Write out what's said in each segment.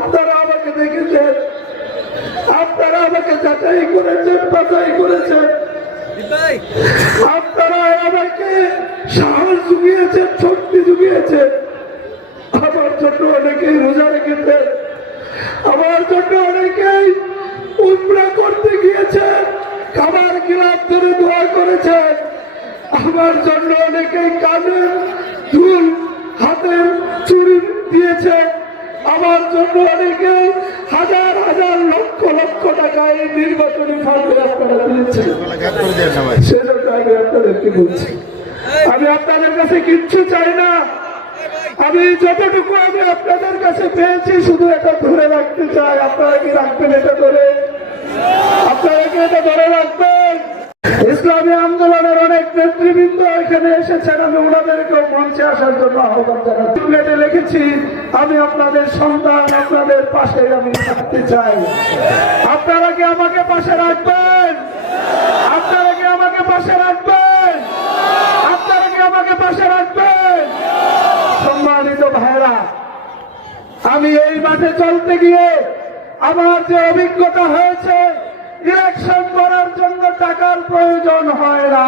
আপনারা আমাকে দেখেছেন, আপনারা আমাকে যাচাই করেছেন, বাছাই করেছেন, আপনারা আমাকে সাহস জুগিয়েছেন, শক্তি জুগিয়েছেন। আমার জন্য অনেকেই রোজা রেখেছেন, আমার জন্য অনেকেই উমরা করতে গিয়েছেন, খাবার গিলাপ ধরে দোয়া করেছেন। আমার জন্য অনেকেই কানের দুল, হাতের চুরি দিয়েছে। আমার জন্য অনেকেই হাজার হাজার লক্ষ লক্ষ টাকা এই নির্বাচনী ফান্ডে আপনারা দিয়েছেন। সেজন্য আমি আপনাদেরকে বলছি, আমি আপনাদের কাছে কিচ্ছু চাই না। আমি যতটুকু আমি আপনাদের কাছে পেয়েছি শুধু এটা ধরে রাখতে চাই। আপনারা কি রাখবেন এটা ধরে? আপনারা কি এটা ধরে রাখবেন? ইসলামী আন্দোলনের অনেক নেতৃবৃন্দ এখানে এসেছেন, আমি ওনাদেরকেও মঞ্চে আসার জন্য আহ্বান জানাচ্ছি। লিখেছি, আমি আপনাদের সন্তান, আপনাদের পাশে আমি থাকতে চাই। আপনারা কি আমাকে পাশে রাখবেন? আপনারা কি আমাকে পাশে রাখবেন? আপনারা কি আমাকে পাশে রাখবেন? সম্মানিত ভাইরা, আমি এই মাঠে চলতে গিয়ে আমার যে অভিজ্ঞতা হয়েছে, ইলেকশন করার জন্য টাকার প্রয়োজন হয় না।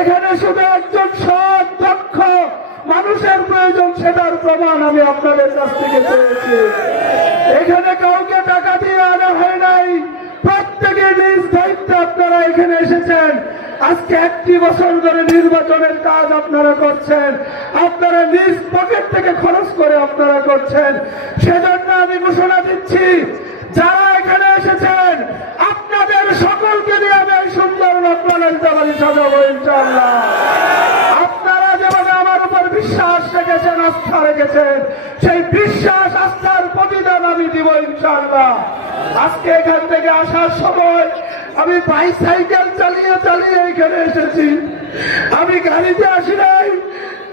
এখানে শুধু একজন সৎ দক্ষ মানুষের প্রয়োজন, সেটার প্রমাণ আমি আপনাদের কাছ থেকে পেয়েছি। এখানে কাউকে টাকা দিয়ে আনা হয় নাই, প্রত্যেকে নিজ দায়িত্বে আপনারা এখানে এসেছেন। আজকে 1 বছর ধরে নির্বাচনের কাজ আপনারা করছেন, আপনারা নিজ পকেট থেকে খরচ করে আপনারা করছেন। সেজন্য আমি ঘোষণা দিচ্ছি, যারা এখানে এসেছেন আপনাদের সকলকে দিয়ে আমি সুন্দর নকলের জামালি সাজাবো ইনশাআল্লাহ। আপনারা যেভাবে আমার উপর বিশ্বাস রেখেছেন, আস্থা রেখেছেন, সেই বিশ্বাস আস্থার প্রতিদান আমি দিব ইনশাআল্লাহ। আজকে এখান থেকে আসার সময় আমি বাইসাইকেল চালিয়ে চালিয়ে এখানে এসেছি, আমি গাড়িতে আসি নাই,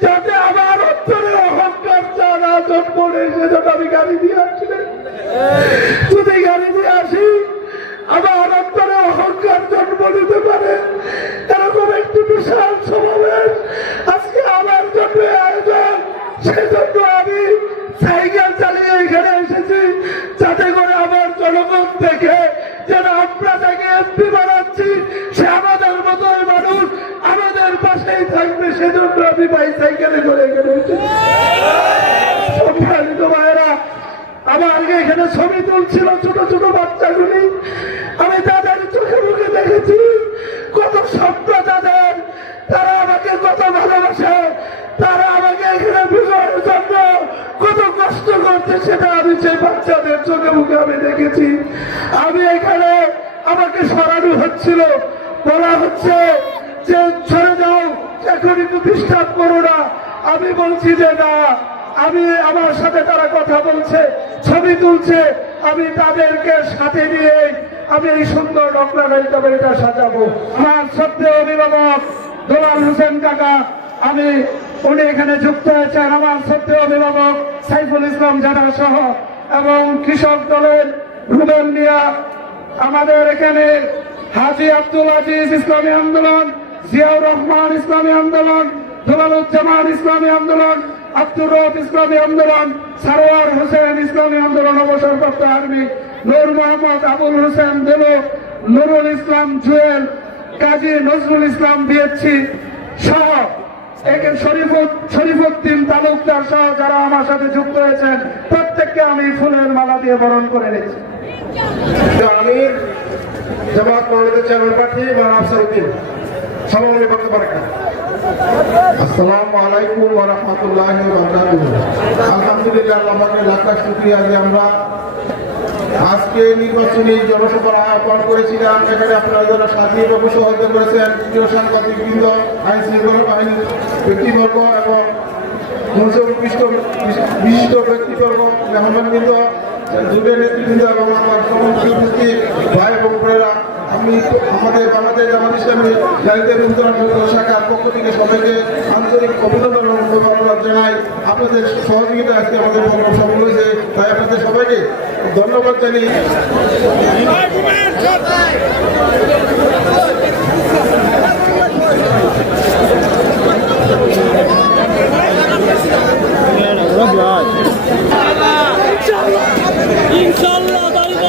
যাতে আমার অন্তরে অহংকার না জন্ম নেই, সেজন্য আমি গাড়ি দিয়ে আসি নাই। যদি গাড়ি দিয়ে আসি আমার অন্তরে অহংকার জন্ম নিতে পারে। এরকম একটি বিশাল সমাবেশ আজকে আমার জন্য আয়োজন, সেজন্য আমি সাইকেল চালিয়ে এখানে এসেছি, যাতে করে আমার জনগণ দেখে যেন আমরা তাকে এমপি বানাচ্ছি, সে আমাদের মতোই মানুষ, আমাদের পাশেই থাকবে। সেজন্য আমি বাইসাইকেলে করে এখানে এসেছি। সম্মানিত ভাইয়েরা, আমার আগে এখানে ছবি তুলছিল ছোট ছোট বাচ্চাগুলি, আমি তাদের চোখে মুখে দেখেছি কত স্বপ্ন তাদের, তারা আমাকে কত ভালোবাসে, তারা আমাকে এখানে বিজয়ের জন্য কত কষ্ট করছে, সেটা আমি সেই বাচ্চাদের চোখে মুখে আমি দেখেছি। আমি এখানে আমাকে সরানো হচ্ছিল, বলা হচ্ছে যে সরে যাও, এখন একটু ডিস্টার্ব করো না। আমি বলছি যে না, আমি আমার সাথে তারা কথা বলছে, ছবি তুলছে, আমি তাদেরকে সাথে নিয়ে আমি এই সুন্দর ডক্টরটা সাজাবো। আমার শ্রদ্ধেয় অভিভাবক দুলাল হোসেন কাকা, আমি উনি এখানে যুক্ত হয়েছেন, আমার শ্রদ্ধেয় অভিভাবক সাইফুল ইসলাম জানা সহ, এবং কৃষক দলের রুবেল মিয়া, আমাদের এখানে হাজি আব্দুল আজিজ ইসলামী আন্দোলন, জিয়াউর রহমান ইসলামী আন্দোলন, দুলালুজ্জামান ইসলামী আন্দোলন, আব্দুর রব ইসলামী আন্দোলন, সারোয়ার হোসেন ইসলামী আন্দোলন অবসরপ্রাপ্ত আর্মি, নূর মোহাম্মদ আবুল হোসেন দেলো, নুরুল ইসলাম জুয়েল, কাজী নজরুল ইসলাম বিএসসি সহ শরীফুদ্দিন তালুকদার সহ যারা আমার সাথে যুক্ত হয়েছেন, প্রত্যেককে আমি ফুলের মালা দিয়ে বরণ করে নিচ্ছি। আমি জামাত মনোনীত চেয়ারম্যান প্রার্থী মাওলানা আফসার উদ্দিন সভাপতি বক্তব্য রাখেন। আসসালামু আলাইকুম ওয়া রাহমাতুল্লাহি ওয়া বারাকাতুহু। আলহামদুলিল্লাহ, আল্লাহর লাখ লাখ শুকরিয়া যে আমরা আজকে নির্বাচনী জনসভার আহ্বান করেছিলাম। এখানে আপনারা যারা সাথী বাবু সহযোগিতা করেছেন, প্রিয় সাংবাদিক বৃন্দ, আইন শৃঙ্খলা বাহিনীর ব্যক্তিবর্গ এবং বিশিষ্ট ব্যক্তিবর্গ, মেহমানবৃন্দ, যুগের নেতৃবৃন্দ এবং আমার সমস্ত ভাই এবং বোনেরা, আমি আমাদের বাংলাদেশ জামাত ইসলামী জাতীয় শাখার পক্ষ থেকে সবাইকে আন্তরিক অভিনন্দন এবং ধন্যবাদ জানাই। আপনাদের সহযোগিতা আজকে আমাদের প্রোগ্রাম সফল হয়েছে, তাই আপনাদের সবাইকে ধন্যবাদ জানিয়ে Right. ইনশাআল্লাহ